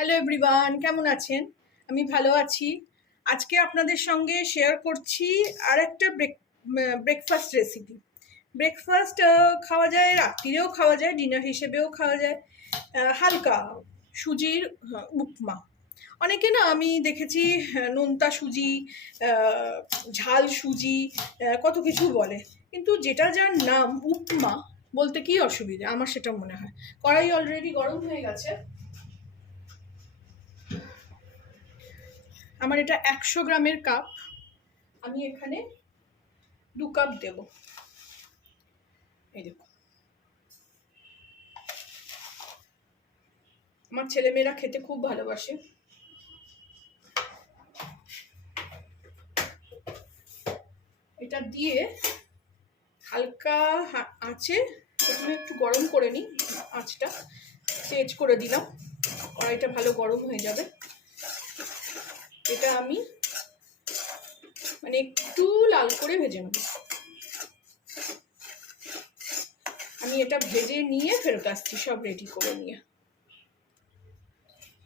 Hello everyone, কেমন আছেন? আমি ভালো আছি। আজকে আপনাদের সঙ্গে শেয়ার করছি আর একটা ব্রেকফাস্ট রেসিপি। ব্রেকফাস্ট খাওয়া যায়, রাত্রিরেও খাওয়া যায়, ডিনার হিসেবেও খাওয়া যায়। হালকা সুজির উপমা। অনেকে না আমি দেখেছি নোনতা সুজি, ঝাল সুজি, কত কিছু বলে, কিন্তু যেটা যার নাম উপমা বলতে কি অসুবিধা, আমার সেটা মনে হয়। কড়াই অলরেডি গরম হয়ে গেছে। আমার এটা 100 গ্রামের কাপ, আমি এখানে 2 কাপ দেব। এই দেখো, আমার ছেলেমেয়েরা খেতে খুব ভালোবাসে। এটা দিয়ে হালকা আঁচে প্রথমে একটু গরম করে নিই। আঁচটা তেজ করে দিলাম, কড়াইটা ভালো গরম হয়ে যাবে। এটা আমি মানে একটু লাল করে ভেজে নেব। আমি এটা ভেজে নিয়ে ফেরত আসছি, সব রেডি করে নিয়ে।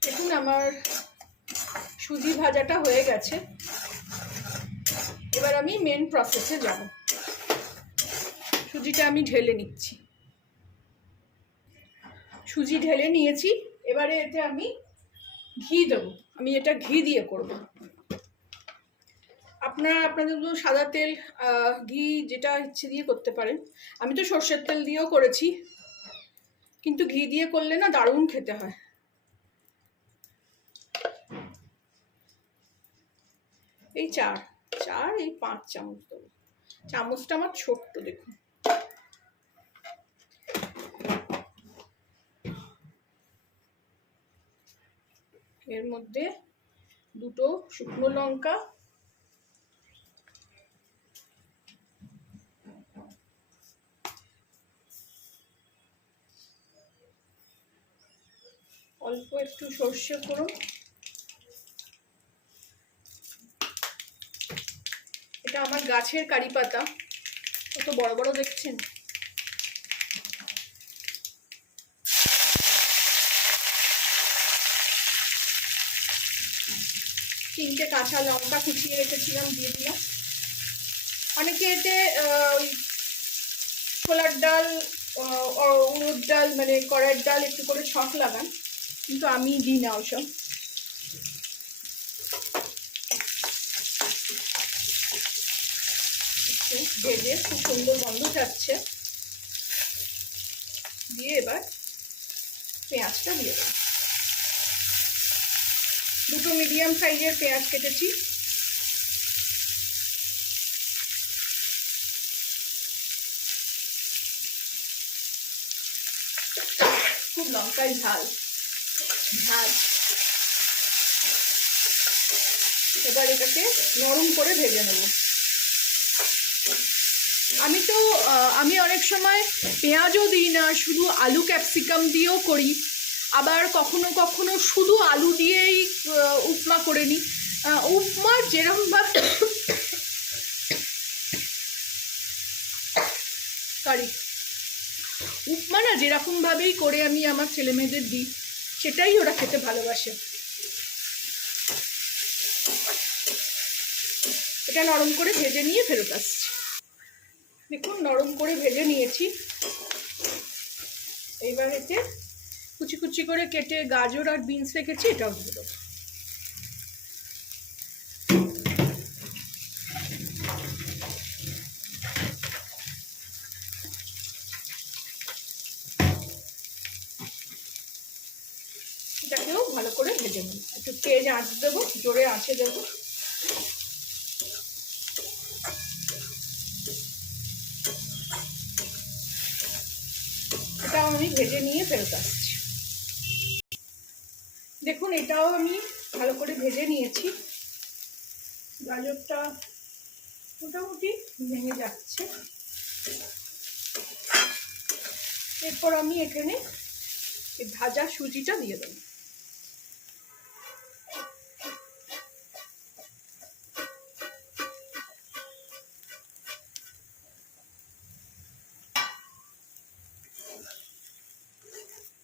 দেখুন আমার সুজি ভাজাটা হয়ে গেছে। এবার আমি মেন প্রসেসে যাব। সুজিটা আমি ঢেলে নিচ্ছি। সুজি ঢেলে নিয়েছি, এবারে এতে আমি ঘি দেবো। আমি এটা ঘি দিয়ে করব। আপনাদের সাদা তেল, ঘি যেটা ইচ্ছে দিয়ে করতে পারেন। আমি তো সর্ষের তেল দিয়েও করেছি, কিন্তু ঘি দিয়ে করলে না দারুণ খেতে হয়। এই চার 5 চামচ দেবো। চামচটা আমার ছোট্ট, দেখুন। এর মধ্যে 2টো শুকনো লঙ্কা, অল্প একটু সর্ষে ফোড়ন, এটা আমার গাছের কারি পাতা, কত বড় বড় দেখছেন। তিনটে কাঁচা লঙ্কা কুচিয়ে রেখেছিলাম, দিয়ে দিলাম। অনেকে এতে ছোলার ডাল, উড়দ ডাল মানে কড়াইয়ের ডাল একটু করে ছক লাগান, কিন্তু আমি দিই না ওসব। ভেজে খুব সুন্দর গন্ধ যাচ্ছে, দিয়ে এবার পেঁয়াজটা দিয়ে দেব। 2টো মিডিয়াম সাইজের পেঁয়াজ কেটেছি। খুব লঙ্কায় ঝাল। এবার এটাকে নরম করে ভেজে নেব। আমি অনেক সময় পেঁয়াজও দিই না, শুধু আলু ক্যাপসিকাম দিয়েও করি। আবার কখনো কখনো শুধু আলু দিয়েই উপমা করে নিই। উপমা যেরকমভাবে উপমা না যেরকমভাবেই করে আমি আমার ছেলে মেয়েদের দিই, সেটাই ওরা খেতে ভালোবাসে। এটা নরম করে ভেজে নিয়ে ফেরত আসছি। দেখুন নরম করে ভেজে নিয়েছি। এইবার এতে কুচি কুচি করে কেটে গাজর আর বিনস রেখেছি, এটাও দিয়ে দেবো। এটাকেও ভালো করে ভেজে নেব। একটু তেজ আঁচ দেবো, জোরে আঁচে দেবো। এটাও আমি ভেজে নিয়ে ফেরত আসছি। দেখুন এটাও আমি ভালো করে ভেজে নিয়েছি। গাজরটা মোটামুটি ভেঙে যাচ্ছে। এরপর আমি এখানে এই ভাজা সুজিটা দিয়ে দেবো।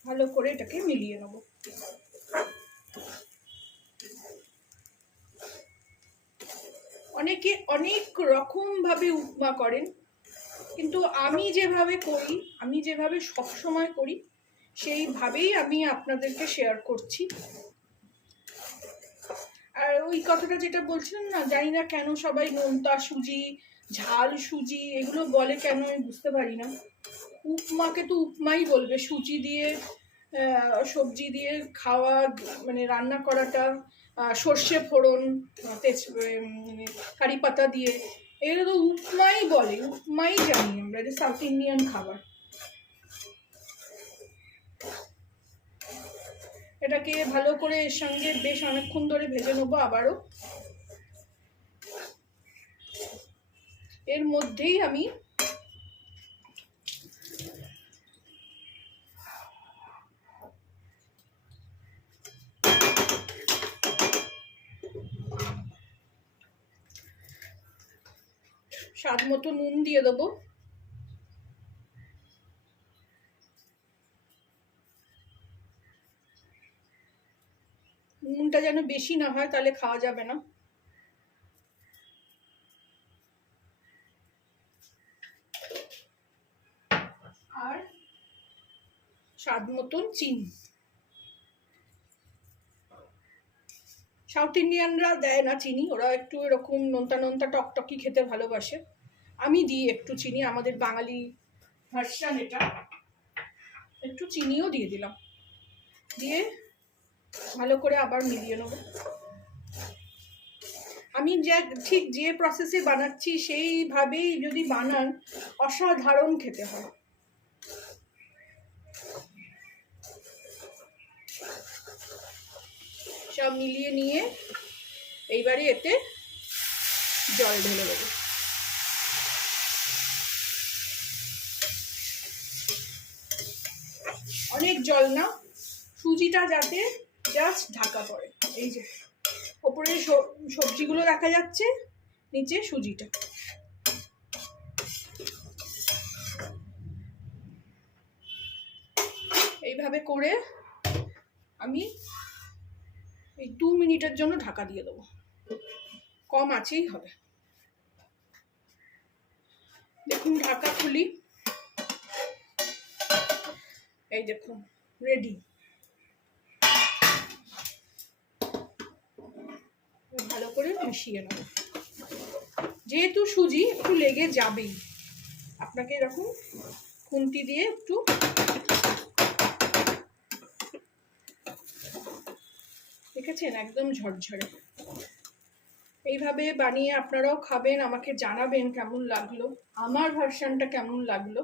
ভালো করে এটাকে মিলিয়ে নেব। অনেকে অনেক রকমভাবে উপমা করেন, কিন্তু আমি যেভাবে করি, আমি যেভাবে সবসময় করি, সেইভাবেই আমি আপনাদেরকে শেয়ার করছি। আর ওই কথাটা যেটা বলছিলাম না, জানি না কেন সবাই নোনতা সুজি, ঝাল সুজি এগুলো বলে, কেন আমি বুঝতে পারি না। উপমাকে তো উপমাই বলবে। সুজি দিয়ে সবজি দিয়ে খাওয়া, মানে রান্না করাটা, সর্ষে ফোড়ন, কারি পাতা দিয়ে, এগুলো তো উপমাই বলে, উপমাই জানি আমরা, এটা সাউথ ইন্ডিয়ান খাবার। এটাকে ভালো করে এর সঙ্গে বেশ অনেকক্ষণ ধরে ভেজে নেবো আবারও। এর মধ্যেই আমি স্বাদ মতো নুন দিয়ে দেবো। নুনটা যেন বেশি না হয়, তাহলে খাওয়া যাবে না। আর স্বাদ মতন চিনি। সাউথ ইন্ডিয়ানরা দেয় না চিনি, ওরা একটু এরকম নোনতা নোনতা টকটকি খেতে ভালোবাসে। আমি দিই একটু চিনি, আমাদের বাঙালি ভার্সন এটা। একটু চিনিও দিয়ে দিলাম, দিয়ে ভালো করে আবার মিলিয়ে নেব। আমি ঠিক যে প্রসেসে বানাচ্ছি সেইভাবেই যদি বানান, অসাধারণ খেতে হয়। সব মিলিয়ে নিয়ে এইবারে এতে জল ঢেলে দেবো। অনেক জল না, সুজিটা যাতে জাস্ট ঢাকা পড়ে। এই যে ওপরে সবজিগুলো দেখা যাচ্ছে, নিচে সুজিটা। এইভাবে করে আমি এই 2 মিনিটের জন্য ঢাকা দিয়ে দেবো, কম আঁচেই হবে। দেখুন ঢাকা খুলি, এই দেখুন রেডি। ভালো করে মিশিয়ে নেব। যেহেতু সুজি একটু লেগে যাবেই, আপনাকে এরকম খুন্তি দিয়ে একটু দেখেছেন, একদম ঝরঝরে। এইভাবে বানিয়ে আপনারাও খাবেন, আমাকে জানাবেন কেমন লাগলো, আমার ভার্সনটা কেমন লাগলো।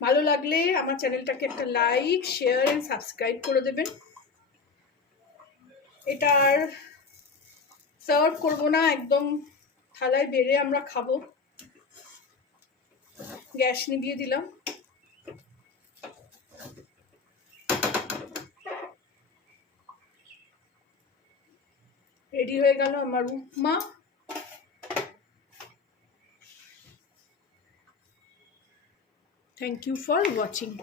ভালো লাগলে আমার চ্যানেলটাকে একটা লাইক, শেয়ার এন্ড সাবস্ক্রাইব করে দেবেন। এটা আর সার্ভ করবো না, একদম থালায় বেড়ে আমরা খাবো। গ্যাস নিভিয়ে দিলাম। রেডি হয়ে গেল আমার উপমা। Thank you for watching.